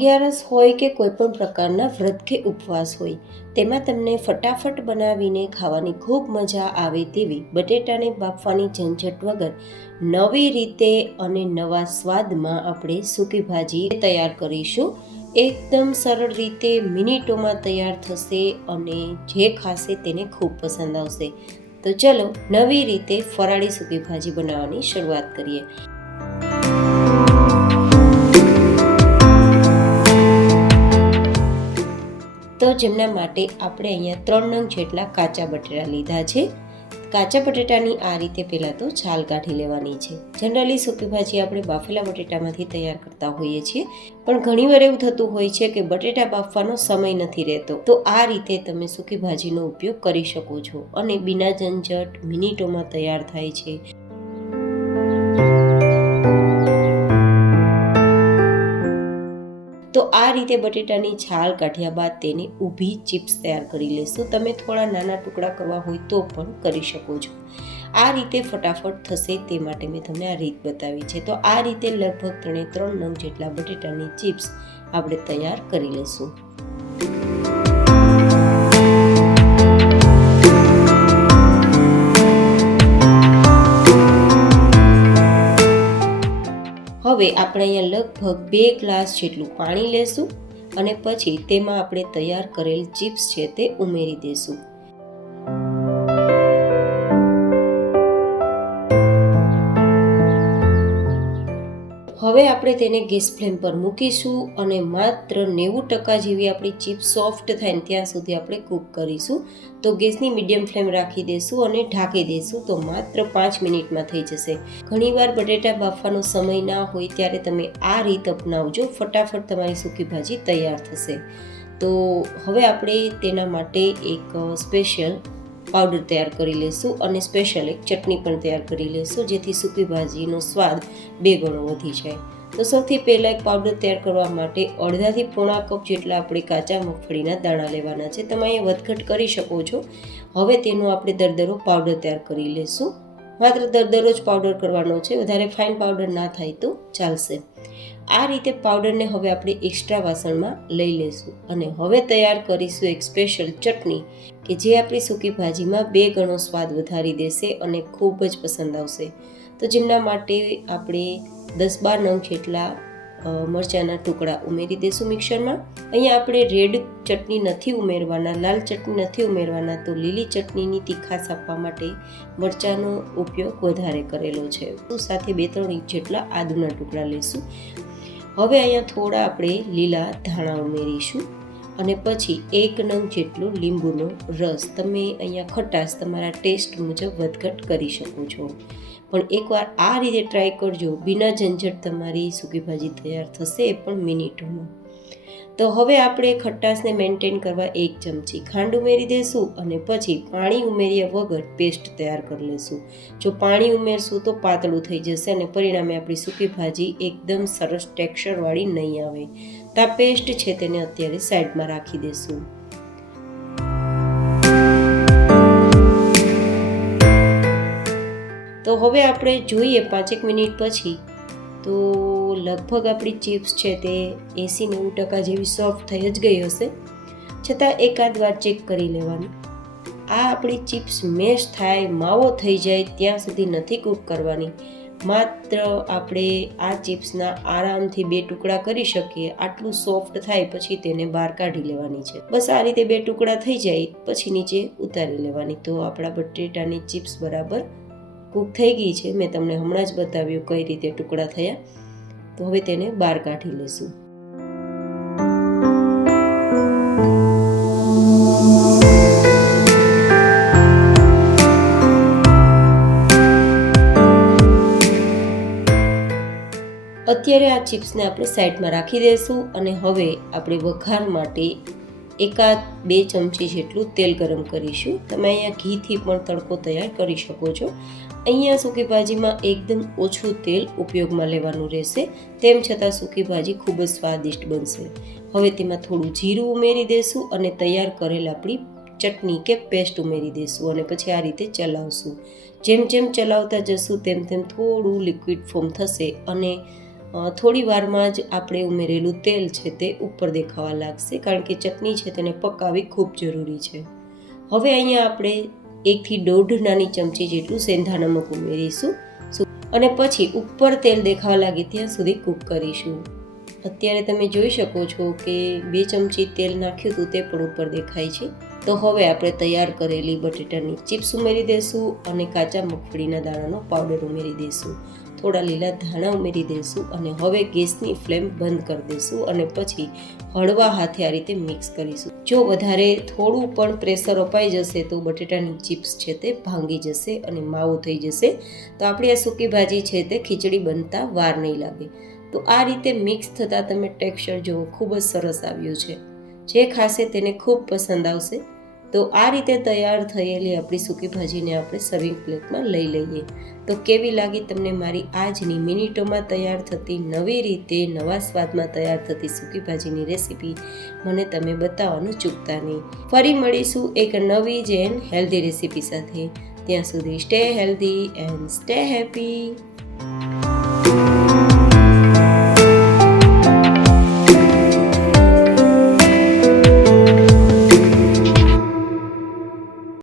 અગિયારસ હોય કે કોઈ પણ પ્રકારના વ્રત કે ઉપવાસ હોય, તેમાં તમને ફટાફટ બનાવીને ખાવાની ખૂબ મજા આવે તેવી બટેટાને બાફવાની ઝંઝટ વગર નવી રીતે અને નવા સ્વાદમાં આપણે સૂકી ભાજી તૈયાર કરીશું. એકદમ સરળ રીતે મિનિટોમાં તૈયાર થશે અને જે ખાશે તેને ખૂબ પસંદ આવશે. તો ચલો નવી રીતે ફરાળી સૂકી ભાજી બનાવવાની શરૂઆત કરીએ. તો જેમના માટે આપણે અહીંયા 3 નંગ જેટલા કાચા બટેટા લીધા છે. કાચા બટેટાની આ રીતે પહેલાં તો છાલ કાઢી લેવાની છે. જનરલી સૂકી ભાજી આપણે બાફેલા બટેટામાંથી તૈયાર કરતા હોઈએ છીએ, પણ ઘણીવાર એવું થતું હોય છે કે બટેટા બાફવાનો સમય નથી રહેતો. તો આ રીતે તમે સૂકી ભાજીનો ઉપયોગ કરી શકો છો અને બિના ઝંઝટ મિનિટોમાં તૈયાર થાય છે. તો આ રીતે બટેટાની છાલ કાઢ્યા બાદ તેને ઊભી ચિપ્સ તૈયાર કરી લેશું. તમે થોડા નાના ટુકડા કરવા હોય તો પણ કરી શકો છો. આ રીતે ફટાફટ થશે તે માટે મેં તમને આ રીત બતાવી છે. તો આ રીતે લગભગ 3 નંગ જેટલા બટેટાની ચિપ્સ આપણે તૈયાર કરી લેશું. હવે આપણે અહીંયા લગભગ 2 ગ્લાસ જેટલું પાણી લેશું અને પછી તેમાં આપણે તૈયાર કરેલ ચિપ્સ છે તે ઉમેરી દઈશું. હવે આપણે તેને ગેસ ફ્લેમ પર મૂકીશું અને માત્ર 90% જેવી આપણી ચિપ્સ સોફ્ટ થાય ને ત્યાં સુધી આપણે કૂક કરીશું. તો ગેસની મીડિયમ ફ્લેમ રાખી દઈશું અને ઢાંકી દઈશું. તો માત્ર 5 મિનિટમાં થઈ જશે. ઘણીવાર બટેટા બાફવાનો સમય ના હોય ત્યારે તમે આ રીત અપનાવજો, ફટાફટ તમારી સૂકી ભાજી તૈયાર થશે. તો હવે આપણે તેના માટે એક સ્પેશિયલ પાવડર તૈયાર કરી લઈશું અને સ્પેશિયલ એક ચટણી પણ તૈયાર કરી લઈશું, જેથી સૂકી ભાજીનો સ્વાદ 2 ગણો વધી જાય. તો સૌથી પહેલાં એક પાવડર તૈયાર કરવા માટે અડધાથી પોણા કપ જેટલા આપણે કાચા મગફળીના દાણા લેવાના છે. તમે અહીંયા વધઘટ કરી શકો છો. હવે તેનો આપણે દરદરો પાવડર તૈયાર કરી લઈશું. માત્ર દરદરો જ પાવડર કરવાનો છે, વધારે ફાઇન પાવડર ના થાય તો ચાલશે. આ રીતે પાવડરને હવે આપણે એક્સ્ટ્રા વાસણમાં લઈ લઈશું અને હવે તૈયાર કરીશું એક સ્પેશિયલ ચટણી કે જે આપણી સૂકી ભાજીમાં 2 ગણો સ્વાદ વધારી દેશે અને ખૂબ જ પસંદ આવશે. તો જેમના માટે આપણે 10-12 નંગ જેટલા મરચાંના ટુકડા ઉમેરી દઈશું મિક્સરમાં. અહીંયા આપણે રેડ ચટણી નથી ઉમેરવાના, લાલ ચટણી નથી ઉમેરવાના. તો લીલી ચટણીની તીખાશ આપવા માટે મરચાંનો ઉપયોગ વધારે કરેલો છે. સાથે 2-3 ઇંચ જેટલા આદુના ટુકડા લઈશું. હવે અહીંયા થોડા આપણે લીલા ધાણા ઉમેરીશું અને પછી 1 નંગ જેટલો લીંબુનો રસ. તમે અહીંયા ખટાશ તમારા ટેસ્ટ મુજબ વધઘટ કરી શકો છો, પણ એકવાર આ રીતે ટ્રાય કરજો. બિના ઝંઝટ તમારી સૂકી ભાજી તૈયાર થશે, એ પણ મિનિટોમાં. તો હવે આપણે ખટાશને મેન્ટેન કરવા 1 ચમચી ખાંડ ઉમેરી દઈશું અને પછી પાણી ઉમેર્યા વગર પેસ્ટ તૈયાર કરી લઈશું. જો પાણી ઉમેરશું તો પાતળું થઈ જશે અને પરિણામે આપણી સૂકી ભાજી એકદમ સરસ ટેક્સચરવાળી નહીં આવે. તો આ પેસ્ટ છે તેને અત્યારે સાઈડમાં રાખી દઈશું. તો હવે આપણે જોઈએ 5 મિનિટ પછી તો લગભગ આપણી ચિપ્સ છે તે 80-90% જેવી સોફ્ટ થઈ જ ગઈ હશે. છતાં એકાદ વાર ચેક કરી લેવાનું. આ આપણી ચિપ્સ મેશ થાય, માવો થઈ જાય ત્યાં સુધી નથી કૂક કરવાની. માત્ર આપણે આ ચિપ્સના આરામથી 2 ટુકડા કરી શકીએ આટલું સોફ્ટ થાય પછી તેને બહાર કાઢી લેવાની છે. બસ આ રીતે 2 ટુકડા થઈ જાય પછી નીચે ઉતારી લેવાની. તો આપણા બટેટાની ચિપ્સ બરાબર કૂક થઈ ગઈ છે. મેં તમને હમણાં જ બતાવ્યું કઈ રીતે ટુકડા થયા. તો હવે તેને બહાર કાઢી લઈશું. અત્યારે આ ચિપ્સને આપણે સાઈડમાં રાખી દઈશું અને હવે આપણે વઘાર માટે 1-2 ચમચી જેટલું તેલ ગરમ કરીશું. તમે અહીંયા ઘીથી પણ તડકો તૈયાર કરી શકો છો. અહીંયા સૂકી ભાજીમાં એકદમ ઓછું તેલ ઉપયોગમાં લેવાનું રહેશે, તેમ છતાં સૂકી ભાજી ખૂબ જ સ્વાદિષ્ટ બનશે. હવે તેમાં થોડું જીરું ઉમેરી દઈશું અને તૈયાર કરેલ આપણી ચટણી કે પેસ્ટ ઉમેરી દઈશું અને પછી આ રીતે ચલાવશું. જેમ જેમ ચલાવતા જશું તેમ તેમ થોડું લિક્વિડ ફોર્મ થશે અને થોડી વારમાં જ આપણે ઉમેરેલું તેલ છે તે ઉપર દેખાવા લાગશે, કારણ કે ચટણી છે તેને પકાવવી ખૂબ જરૂરી છે. હવે અહીંયા આપણે 1 થી 1.5 નાની ચમચી જેટલું સેંધા નમક ઉમેરીશું અને પછી ઉપર તેલ દેખાવા લાગે ત્યાં સુધી કૂક કરીશું. અત્યારે તમે જોઈ શકો છો કે 2 ચમચી તેલ નાખ્યું હતું તે પણ ઉપર દેખાય છે. તો હવે આપણે તૈયાર કરેલી બટેટાની ચિપ્સ ઉમેરી દઈશું અને કાચા મગફળીના દાણાનો પાવડર ઉમેરી દઈશું. થોડા લીલા ધાણા ઉમેરી દઈશું અને હવે ગેસની ફ્લેમ બંધ કરી દઈશું અને પછી હળવા હાથે આ રીતે મિક્સ કરીશું. જો વધારે થોડું પણ પ્રેશર અપાઈ જશે તો બટેટાની ચિપ્સ છે તે ભાંગી જશે અને માવો થઈ જશે. તો આપણી આ સૂકી ભાજી છે તે ખીચડી બનતા વાર નહીં લાગે. તો આ રીતે મિક્સ થતાં તમે ટેક્સચર જુઓ, ખૂબ જ સરસ આવ્યું છે. જે ખાશે તેને ખૂબ પસંદ આવશે. તો આ રીતે તૈયાર થયેલી આપણી સૂકી ભાજીને આપણે સર્વિંગ પ્લેટમાં લઈ લઈએ. તો કેવી લાગી તમને મારી આજની મિનિટોમાં તૈયાર થતી, નવી રીતે નવા સ્વાદમાં તૈયાર થતી સૂકી ભાજીની રેસીપી મને તમે બતાવવાનું ચૂકતા નહીં. ફરી મળીશું એક નવી જ એન્ડ હેલ્ધી રેસીપી સાથે. ત્યાં સુધી stay healthy and stay happy.